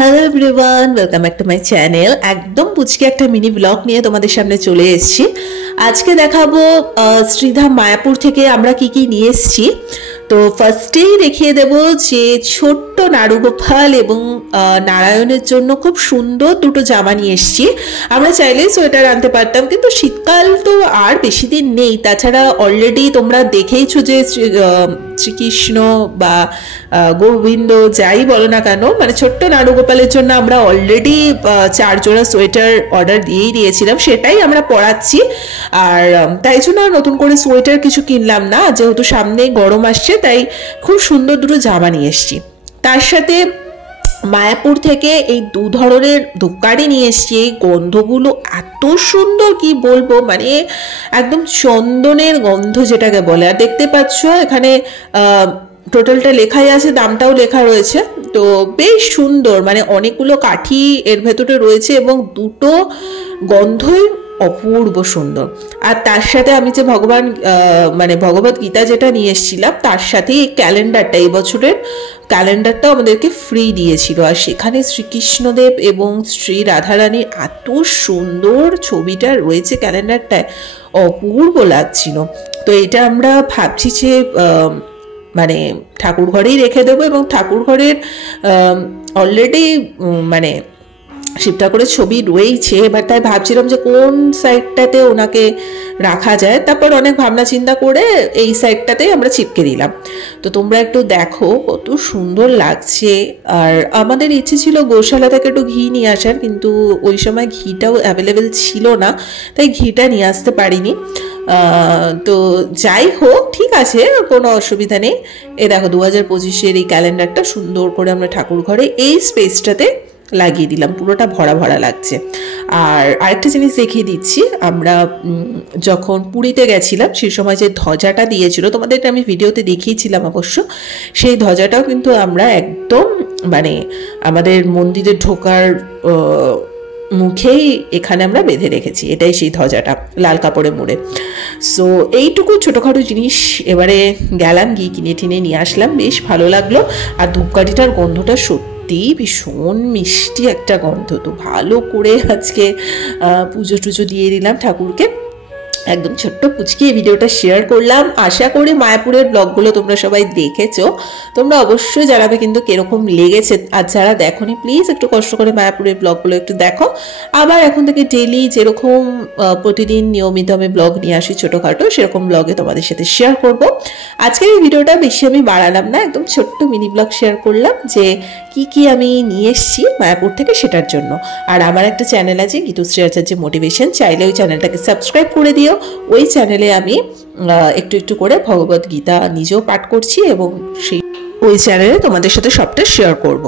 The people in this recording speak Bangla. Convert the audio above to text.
Hello everyone, welcome back to my channel. একদম পুচকে একটা মিনি ব্লগ নিয়ে তোমাদের সামনে চলে এসেছি। আজকে দেখাবো শ্রীধাম মায়াপুর থেকে আমরা কি কি নিয়ে এসেছি। তো ফার্স্টেই দেখিয়ে দেব যে ছোট্ট নাড়ুগোপাল এবং নারায়ণের জন্য খুব সুন্দর দুটো জামা নিয়ে এসেছি। আমরা চাইলেই সোয়েটার আনতে পারতাম, কিন্তু শীতকাল তো আর বেশি দিন নেই। তাছাড়া অলরেডি তোমরা দেখেইছো যে শ্রীকৃষ্ণ বা গোবিন্দ যাই বলো না কেন, মানে ছোট্ট নাড়ুগোপালের জন্য আমরা অলরেডি 4 জোড়া সোয়েটার অর্ডার দিয়েই দিয়েছিলাম, সেটাই আমরা পরাচ্ছি। আর তাই জন্য নতুন করে সোয়েটার কিছু কিনলাম না, যেহেতু সামনে গরম আসছে, তাই খুব সুন্দর দুটো জামা নিয়ে এসেছি। তার সাথে মায়াপুর থেকে এই 2 ধরনের ধূপকাঠি নিয়ে এসেছি। এই গন্ধগুলো এত সুন্দর কি বলবো, মানে একদম চন্দনের গন্ধ যেটাকে বলে। আর দেখতে পাচ্ছ এখানে টোটালটা লেখাই আছে, দামটাও লেখা রয়েছে। তো বেশ সুন্দর, মানে অনেকগুলো কাঠি এর ভেতরে রয়েছে এবং দুটো গন্ধই অপূর্ব সুন্দর। আর তার সাথে আমি যে ভগবত গীতা যেটা নিয়ে এসেছিলাম, তার সাথে এই ক্যালেন্ডারটা, এই বছরের ক্যালেন্ডারটাও আমাদেরকে ফ্রি দিয়েছিল। আর সেখানে শ্রীকৃষ্ণদেব এবং শ্রী রাধারানীর এত সুন্দর ছবিটা রয়েছে ক্যালেন্ডারটায়, অপূর্ব লাগছিল। তো এটা আমরা ভাবছি যে মানে ঠাকুর ঘরেই রেখে দেবো, এবং ঠাকুর ঘরের অলরেডি মানে শিব ঠাকুরের ছবি রয়েছে। এবার তাই ভাবছিলাম যে কোন সাইডটাতে ওনাকে রাখা যায়। তারপর অনেক ভাবনা চিন্তা করে এই সাইডটাতেই আমরা চিপকে দিলাম। তো তোমরা একটু দেখো কত সুন্দর লাগছে। আর আমাদের ইচ্ছে ছিল গোশালা থেকে একটু ঘি নিয়ে আসার, কিন্তু ওই সময় ঘিটাও অ্যাভেলেবেল ছিল না, তাই ঘিটা নিয়ে আসতে পারিনি। তো যাই হোক, ঠিক আছে, কোনো অসুবিধা নেই। এ দেখো 2025-এর এই ক্যালেন্ডারটা সুন্দর করে আমরা ঠাকুর ঘরে এই স্পেসটাতে লাগিয়ে দিলাম, পুরোটা ভরা ভরা লাগছে। আর আরেকটা জিনিস দেখিয়ে দিচ্ছি, আমরা যখন পুরীতে গেছিলাম সেই সময় যে ধ্বজাটা দিয়েছিল, তোমাদের আমি ভিডিওতে দেখিয়েছিলাম অবশ্য, সেই ধ্বজাটাও কিন্তু আমরা একদম মানে আমাদের মন্দিরে ঢোকার মুখেই এখানে আমরা বেঁধে রেখেছি। এটাই সেই ধ্বজাটা, লাল কাপড়ে মুড়ে। সো এইটুকু ছোটোখাটো জিনিস এবারে গেলাম, গিয়ে কিনে টিনে নিয়ে আসলাম, বেশ ভালো লাগলো। আর ধূপকাঠিটার গন্ধটা সত্যি ভীষণ মিষ্টি একটা গন্ধ। তো ভালো করে আজকে পুজো টুজো দিয়ে দিলাম ঠাকুরকে। একদম ছোট্ট পুচকি এই ভিডিওটা শেয়ার করলাম। আশা করি মায়াপুরের ব্লগগুলো তোমরা সবাই দেখেছো। তোমরা অবশ্যই জানাবে কিন্তু কিরকম লেগেছে। আর যারা দেখোনি, প্লিজ একটু কষ্ট করে মায়াপুরের ব্লগগুলো একটু দেখো। আবার এখন থেকে ডেইলি যেরকম প্রতিদিন নিয়মিত আমি ব্লগ নিয়ে আসি ছোটোখাটো, সেরকম ব্লগে তোমাদের সাথে শেয়ার করব। আজকের এই ভিডিওটা বেশি আমি বাড়ালাম না, একদম ছোট্ট মিনি ব্লগ শেয়ার করলাম যে কি কি আমি নিয়ে এসেছি মায়াপুর থেকে, সেটার জন্য। আর আমার একটা চ্যানেল আছে, গীতুশ্রী আচার্য মোটিভেশন, চাইলে ওই চ্যানেলটাকে সাবস্ক্রাইব করে দিও। ওই চ্যানেলে আমি একটু একটু করে ভগবত গীতা নিজেও পাঠ করছি, এবং ওই চ্যানেলে তোমাদের সাথে সবটা শেয়ার করব।